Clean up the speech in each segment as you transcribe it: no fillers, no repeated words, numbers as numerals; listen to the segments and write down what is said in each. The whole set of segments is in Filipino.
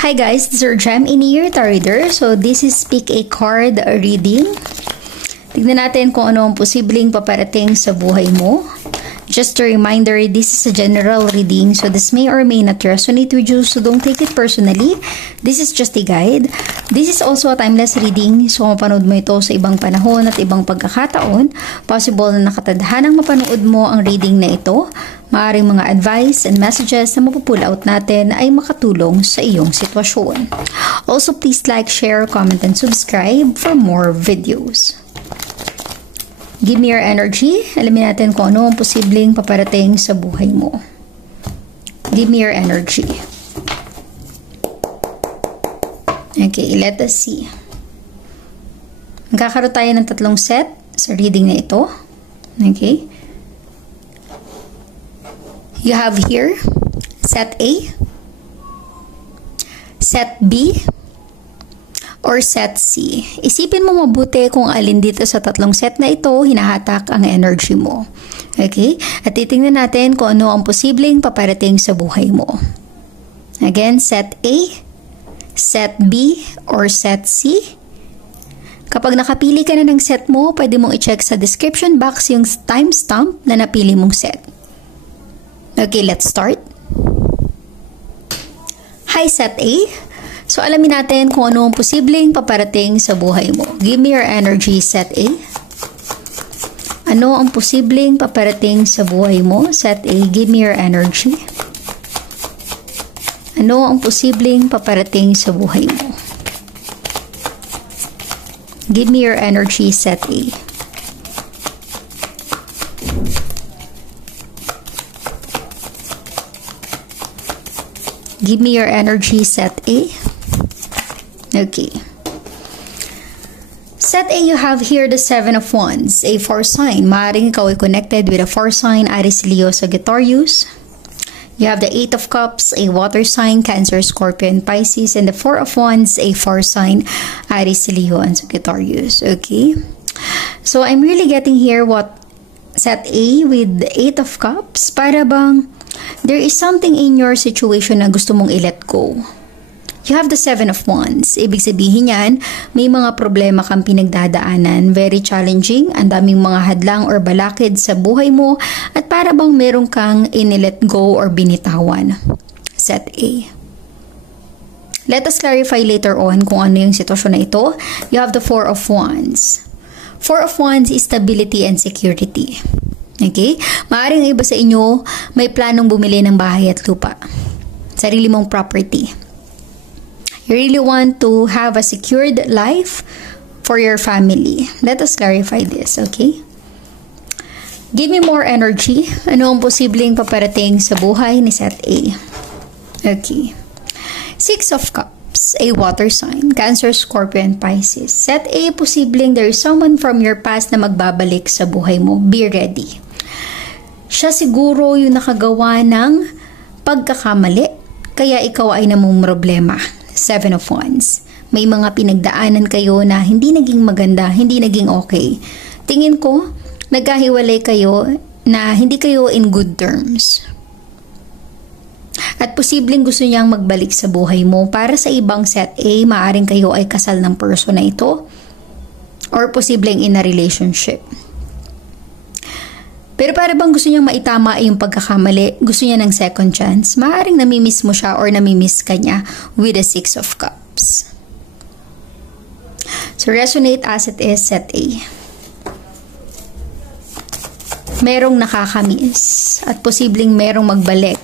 Hi guys, this is your Gem in Year Tarot Reader. So this is pick a card reading. Tignan natin kung ano ang posibleng paparating sa buhay mo. Just a reminder, this is a general reading, so this may or may not resonate with you, so don't take it personally. This is just a guide. This is also a timeless reading, so kung mapanood mo ito sa ibang panahon at ibang pagkakataon, possible na nakatadhanang mapanood mo ang reading na ito. Maaaring mga advice and messages na mapupull out natin ay makatulong sa iyong sitwasyon. Also, please like, share, comment, and subscribe for more videos. Give me your energy. Alamin natin kung ano ang posibleng paparating sa buhay mo. Give me your energy. Okay, let us see. Magkakaroon tayo ng tatlong set sa reading na ito. Okay. You have here set A, set B, or set C. Isipin mo mabuti kung alin dito sa tatlong set na ito hinahatak ang energy mo. Okay? At titingnan natin kung ano ang posibleng paparating sa buhay mo. Again, set A, set B, or set C. Kapag nakapili ka na ng set mo, pwede mong i-check sa description box yung timestamp na napili mong set. Okay, let's start. Hi, set A. So, alamin natin kung ano ang posibleng paparating sa buhay mo. Give me your energy, set A. Ano ang posibleng paparating sa buhay mo? Set A, give me your energy. Ano ang posibleng paparating sa buhay mo? Give me your energy, set A. Give me your energy, set A. Okay. Set A, you have here the Seven of Wands, a fire sign. Maaaring ikaw ay connected with a fire sign, Aries, Leo, Sagittarius. You have the Eight of Cups, a water sign, Cancer, Scorpio, and Pisces. And the Four of Wands, a fire sign, Aries, Leo, and Sagittarius. Okay. So, I'm really getting here what set A with the Eight of Cups. Para bang there is something in your situation na gusto mong i-let go. You have the Seven of Wands. Ibig sabihin yan, may mga problema kang pinagdadaanan, very challenging, ang daming mga hadlang or balakid sa buhay mo, at para bang meron kang in-let go or binitawan. Set A. Let us clarify later on kung ano yung sitwasyon na ito. You have the Four of Wands. Four of Wands is stability and security. Okay? Maaaring iba sa inyo, may planong bumili ng bahay at lupa. Sarili mong property. You really want to have a secured life for your family. Let us clarify this, okay? Give me more energy. Ano ang posibleng paparating sa buhay ni set A? Okay. Six of Cups, a water sign, Cancer, Scorpio, and Pisces. Set A, posibleng there is someone from your past na magbabalik sa buhay mo. Be ready. Siya siguro yung nakagawa ng pagkakamali, kaya ikaw ay namong problema. Seven of Wands. May mga pinagdaanan kayo na hindi naging maganda, hindi naging okay. Tingin ko, nagkahiwalay kayo na hindi kayo in good terms. At posibleng gusto niyang magbalik sa buhay mo. Para sa ibang set A, maaring kayo ay kasal ng person na ito or posibleng in a relationship. Pero para bang gusto niyang maitama yung pagkakamali, gusto niya ng second chance, maaaring namimiss mo siya or namimiss ka niya with the Six of Cups. So resonate as it is, set A. Merong nakakamiss at posibleng merong magbalik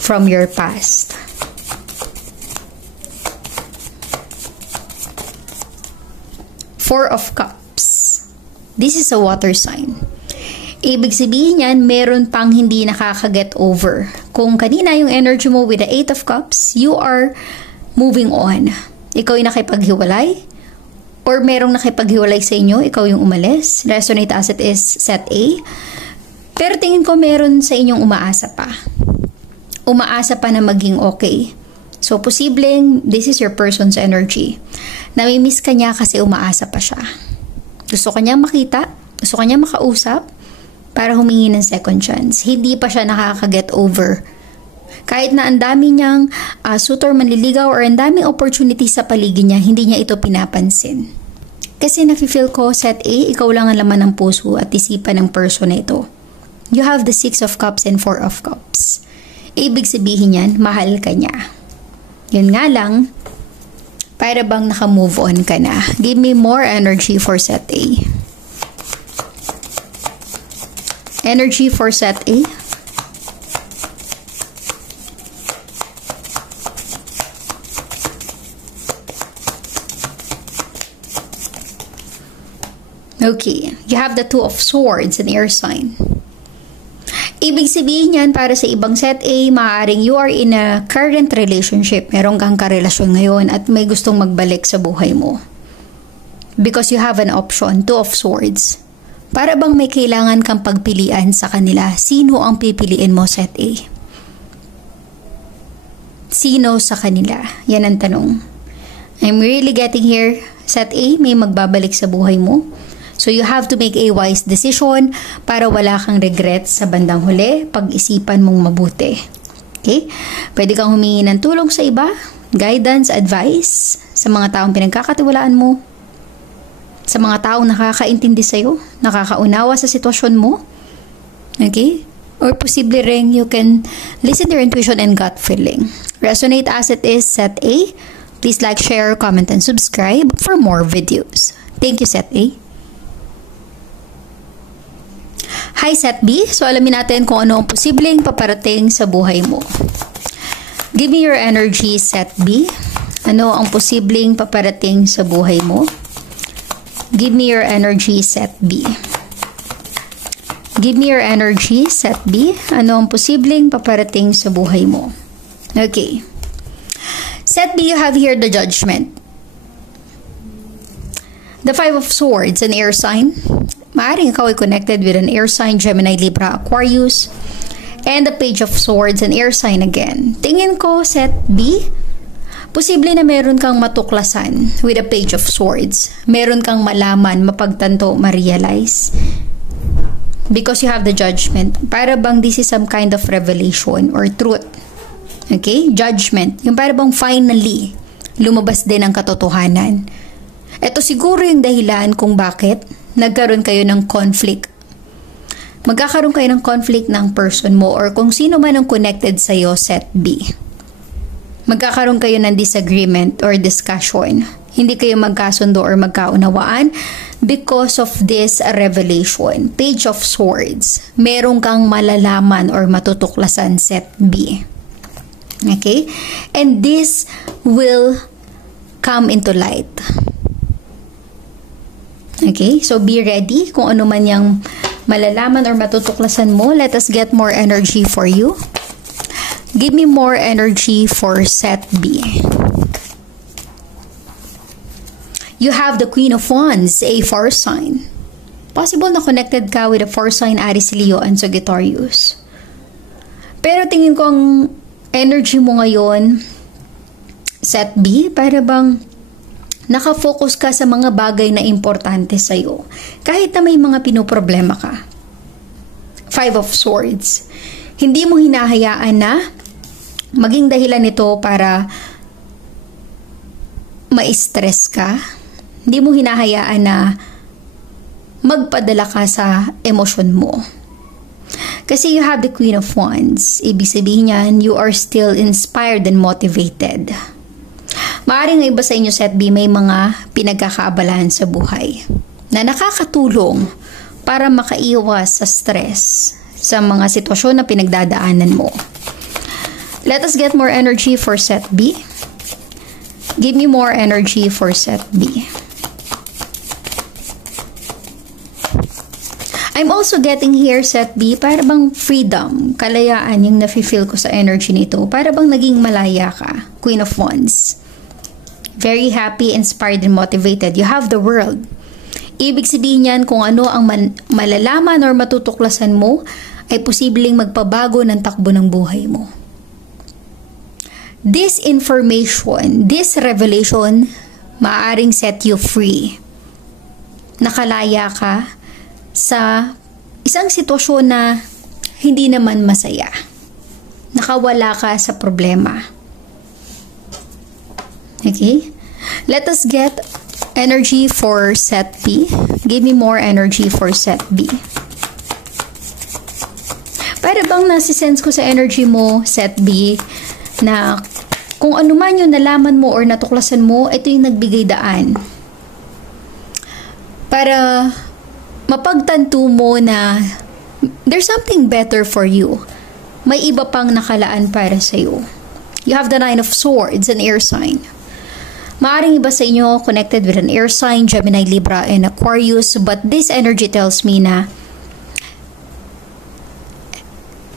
from your past. Four of Cups. This is a water sign. Ibig sabihin yan, meron pang hindi nakaka-get over. Kung kanina yung energy mo with the Eight of Cups, you are moving on. Ikaw yung nakipaghiwalay, or merong nakipaghiwalay sa inyo, ikaw yung umalis. Resonate as it is, set A. Pero tingin ko meron sa inyong umaasa pa. Umaasa pa na maging okay. So, posibleng this is your person's energy. Namimiss ka niya kasi umaasa pa siya. Gusto ka niya makita, gusto ka niya makausap, para humingi ng second chance. Hindi pa siya nakaka-get over Kahit na ang dami niyang suitor manliligaw or ang daming opportunity sa paligid niya, hindi niya ito pinapansin. Kasi nafe-feel ko, set A, ikaw lang ang laman ng puso at isipan ng person na ito. You have the 6 of Cups and 4 of Cups. Ibig sabihin yan, mahal ka niya. Yun nga lang, para bang naka-move on ka na. Give me more energy for set A. Energy for set A. Okay, you have the 2 of Swords in air sign. Ibig sabihin yan, para sa ibang set A, maaaring you are in a current relationship. Meron kang karelasyon ngayon at may gustong magbalik sa buhay mo. Because you have an option, 2 of Swords. Para bang may kailangan kang pagpilian sa kanila, sino ang pipiliin mo, set A? Sino sa kanila? Yan ang tanong. I'm really getting here, set A, may magbabalik sa buhay mo. So you have to make a wise decision para wala kang regrets sa bandang huli, pag-isipan mong mabuti. Okay? Pwede kang humingi ng tulong sa iba, guidance, advice sa mga taong pinagkakatiwalaan mo, sa mga taong nakakaintindi sa'yo, nakakaunawa sa sitwasyon mo. Okay? Or posible rin you can listen to your intuition and gut feeling. Resonate as it is, set A. Please like, share, comment, and subscribe for more videos. Thank you, set A. Hi, set B. So, alamin natin kung ano ang posibleng paparating sa buhay mo. Give me your energy, set B. Ano ang posibleng paparating sa buhay mo? Give me your energy, set B. Give me your energy, set B. Ano ang posibleng paparating sa buhay mo? Okay. Set B, you have here the Judgment. The 5 of Swords, an air sign. Maaaring ikaw ay connected with an air sign, Gemini, Libra, Aquarius. And the Page of Swords, an air sign again. Tingin ko, set B, posible na meron kang matuklasan with a Page of Swords. Meron kang malaman, mapagtanto, ma-realize. Because you have the Judgment. Para bang this is some kind of revelation or truth. Okay? Judgment. Yung para bang finally, lumabas din ang katotohanan. Ito siguro yung dahilan kung bakit nagkaroon kayo ng conflict. Magkakaroon kayo ng conflict ng person mo or kung sino man ang connected sa'yo, set B. Magkakaroon kayo ng disagreement or discussion. Hindi kayo magkasundo or magkaunawaan because of this revelation. Page of Swords. Meron kang malalaman or matutuklasan, set B. Okay? And this will come into light. Okay, so be ready kung ano man yung malalaman or matutuklasan mo. Let us get more energy for you. Give me more energy for set B. You have the Queen of Wands, a fire sign. Possible na connected ka with a fire sign, Aries, Leo, and Sagittarius. Pero tingin ko ang energy mo ngayon, set B, para bang nakafocus ka sa mga bagay na importante sa'yo. Kahit na may mga pinoproblema ka. 5 of Swords. Hindi mo hinahayaan na maging dahilan nito para ma-stress ka. Hindi mo hinahayaan na magpadala ka sa emosyon mo. Kasi you have the Queen of Wands. Ibig sabihin yan, you are still inspired and motivated. Maaaring iba sa inyo, set B, may mga pinagkakaabalahan sa buhay na nakakatulong para makaiwas sa stress sa mga sitwasyon na pinagdadaanan mo. Let us get more energy for set B. Give me more energy for set B. I'm also getting here, set B, para bang freedom, kalayaan yung nafe-feel ko sa energy nito. Para bang naging malaya ka, Queen of Wands. Very happy, inspired, and motivated. You have the World. Ibig sabihin yan kung ano ang malalaman or matutuklasan mo ay posibleng magpabago ng takbo ng buhay mo. This information, this revelation, maaaring set you free. Nakalaya ka sa isang sitwasyon na hindi naman masaya. Nakawala ka sa problema. Okay? Let us get energy for set B. Give me more energy for set B. Para bang nasisense ko sa energy mo, set B, na kung ano man yung nalaman mo or natuklasan mo, ito yung nagbigay daan. Para mapagtanto mo na there's something better for you. May iba pang nakalaan para sa'yo. You have the Nine of Swords, an air sign. Maaring iba sa inyo connected with an air sign, Gemini, Libra, and Aquarius, but this energy tells me na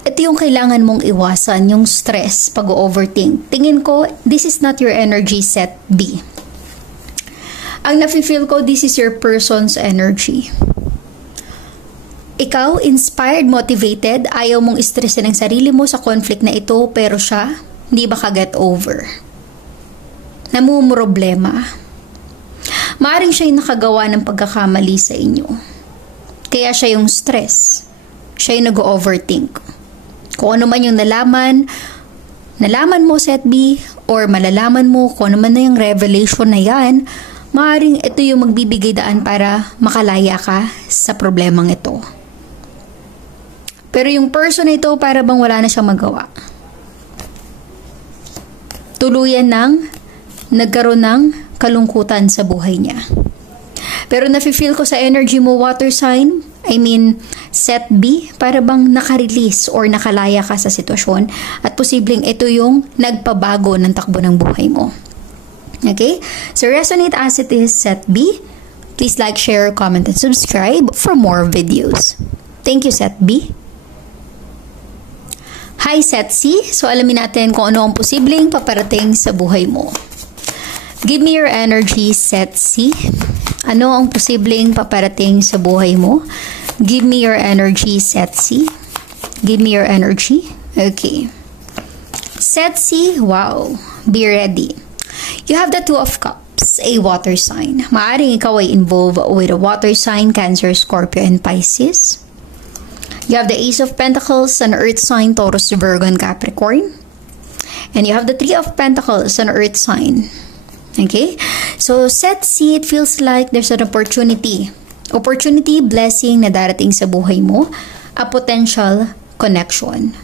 ito yung kailangan mong iwasan, yung stress, pag-overthink. Tingin ko, this is not your energy, set B. Ang nafe-feel ko, this is your person's energy. Ikaw, inspired, motivated, ayaw mong stressin ang sarili mo sa conflict na ito, pero siya, hindi ba ka-get over? Namumroblema. Maaring siya yung nakagawa ng pagkakamali sa inyo. Kaya siya yung stress. Siya yung nag-overthink. Kung ano man yung nalaman mo, set B, or malalaman mo kung ano man na yung revelation na yan, maaaring ito yung magbibigay daan para makalaya ka sa problemang ito. Pero yung person na ito, para bang wala na siyang magawa. Tuluyan nang nagkaroon ng kalungkutan sa buhay niya. Pero nafe-feel ko sa energy mo, water sign, set B, para bang nakarelease or nakalaya ka sa sitwasyon at posibleng ito yung nagpabago ng takbo ng buhay mo. Okay? So resonate as it is, set B. Please like, share, comment, and subscribe for more videos. Thank you, set B. Hi, set C. So alamin natin kung ano ang posibleng paparating sa buhay mo. Give me your energy, set C. Ano ang posibleng paparating sa buhay mo? Give me your energy, set C. Give me your energy. Okay. Set C, wow. Be ready. You have the Two of Cups, a water sign. Maaring ikaw ay involved with a water sign, Cancer, Scorpio, and Pisces. You have the Ace of Pentacles, an earth sign, Taurus, Virgo, and Capricorn. And you have the Three of Pentacles, an earth sign. Okay? So, set C, it feels like there's an opportunity. Opportunity, blessing na darating sa buhay mo. A potential connection.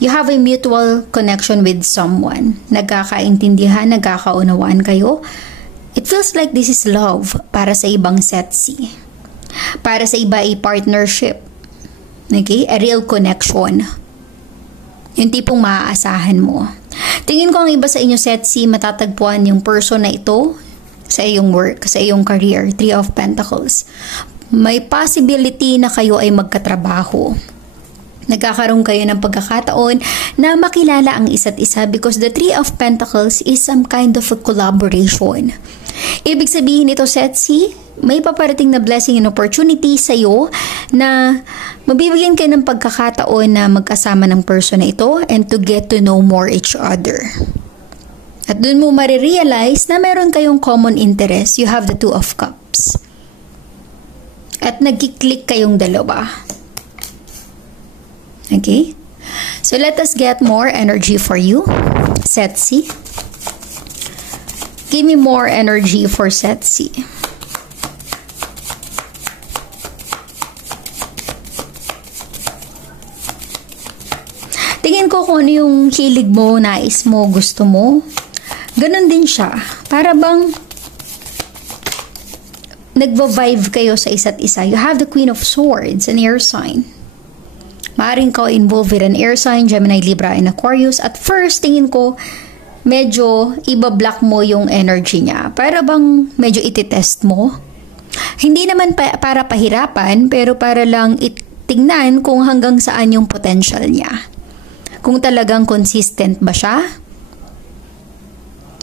You have a mutual connection with someone. Nagkakaintindihan, nagkakaunawaan kayo. It feels like this is love para sa ibang set C. Para sa iba ay partnership. Okay? A real connection. Yung tipong maaasahan mo. Tingin ko ang iba sa inyo, set C, matatagpuan yung person na ito sa iyong work, sa iyong career, Three of Pentacles. May possibility na kayo ay magkatrabaho. Nagkakaroon kayo ng pagkakataon na makilala ang isa't isa because the Three of Pentacles is some kind of a collaboration. Ibig sabihin ito, set C, may paparating na blessing and opportunity sa iyo na mabibigyan kayo ng pagkakataon na magkasama ng person na ito and to get to know more each other. At dun mo marirealize na meron kayong common interest. You have the Two of Cups. At nagkiklik kayong dalawa. Okay? So let us get more energy for you. Set C. Give me more energy for set C. Tingin ko kung ano yung hilig mo, nais mo, gusto mo. Ganon din siya. Para bang nagva-vibe kayo sa isa't isa. You have the Queen of Swords, an air sign. Maaring ka involved with an air sign, Gemini, Libra, and Aquarius. At first, tingin ko, medyo iba-block mo yung energy niya. Para bang medyo ititest mo. Hindi naman para pahirapan, pero para lang tingnan kung hanggang saan yung potential niya. Kung talagang consistent ba siya.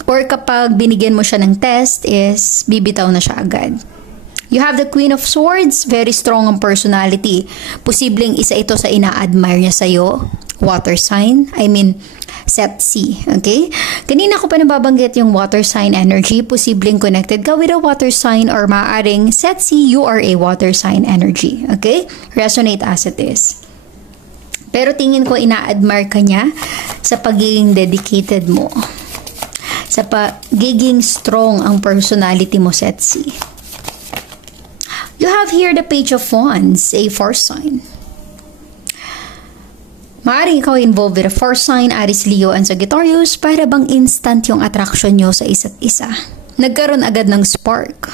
Or kapag binigyan mo siya ng test is bibitaw na siya agad. You have the Queen of Swords, very strong ang personality. Posibleng isa ito sa ina-admire niya sa'yo. Water sign, set C. Okay? Kanina ko pa nababanggit yung water sign energy. Posibleng connected ka with a water sign or maaaring set C, you are a water sign energy. Okay? Resonate as it is. Pero tingin ko ina-admire ka niya sa pagiging dedicated mo. Sa pagiging strong ang personality mo, Setsi. You have here the Page of Wands, a fire sign. Maaaring ikaw involved with a fire sign, Aries, Leo, and Sagittarius, para bang instant yung attraction nyo sa isa't isa. Nagkaroon agad ng spark.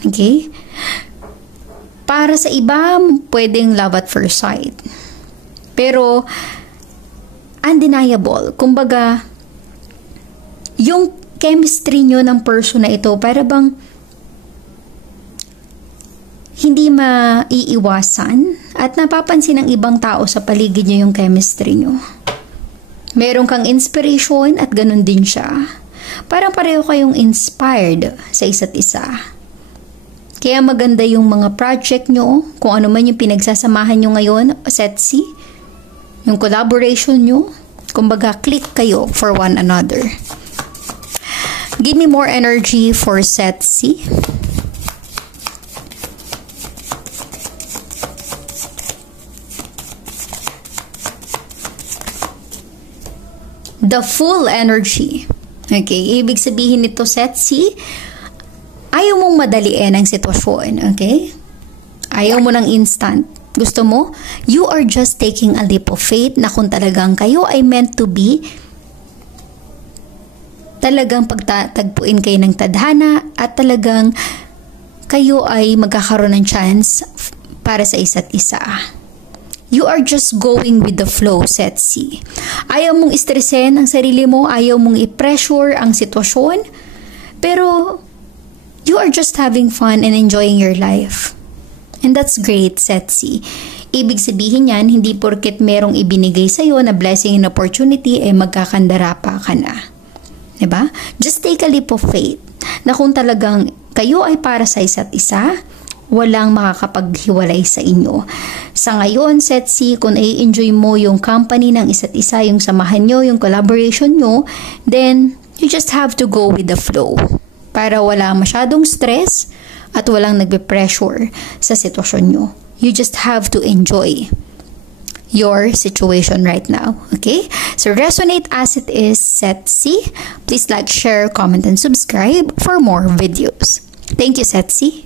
Okay? Para sa iba, pwedeng love at first sight. Pero, undeniable. Kumbaga, yung chemistry nyo ng person na ito, para bang hindi maiiwasan at napapansin ng ibang tao sa paligid nyo yung chemistry nyo. Meron kang inspiration at ganun din siya. Parang pareho kayong inspired sa isa't isa. Kaya maganda yung mga project nyo, kung ano man yung pinagsasamahan nyo ngayon, Setsi, yung collaboration nyo, kumbaga click kayo for one another. Give me more energy for Setsi. The full energy. Okay, ibig sabihin nito, Setsi, ayaw mong madaliin ang sitwasyon, okay? Ayaw mo ng instant. Gusto mo, you are just taking a leap of faith na kung talagang kayo ay meant to be, talagang pagtatagpuin kayo ng tadhana at talagang kayo ay magkakaroon ng chance para sa isa't isa. You are just going with the flow, Setsi. Ayaw mong istresin ang sarili mo, ayaw mong i-pressure ang sitwasyon, pero you are just having fun and enjoying your life. And that's great, Setsi. Ibig sabihin yan, hindi porket merong ibinigay sa'yo na blessing and opportunity, magkakandara pa ka na. Diba? Just take a leap of faith na kung talagang kayo ay para sa isa't isa, walang makakapaghiwalay sa inyo. Sa ngayon, Setsi, kung i-enjoy mo yung company ng isa't isa, yung samahan nyo, yung collaboration nyo, then you just have to go with the flow para wala masyadong stress at walang nagbe-pressure sa sitwasyon nyo. You just have to enjoy your situation right now. Okay? So resonate as it is, Setsi. Please like, share, comment, and subscribe for more videos. Thank you, Setsi.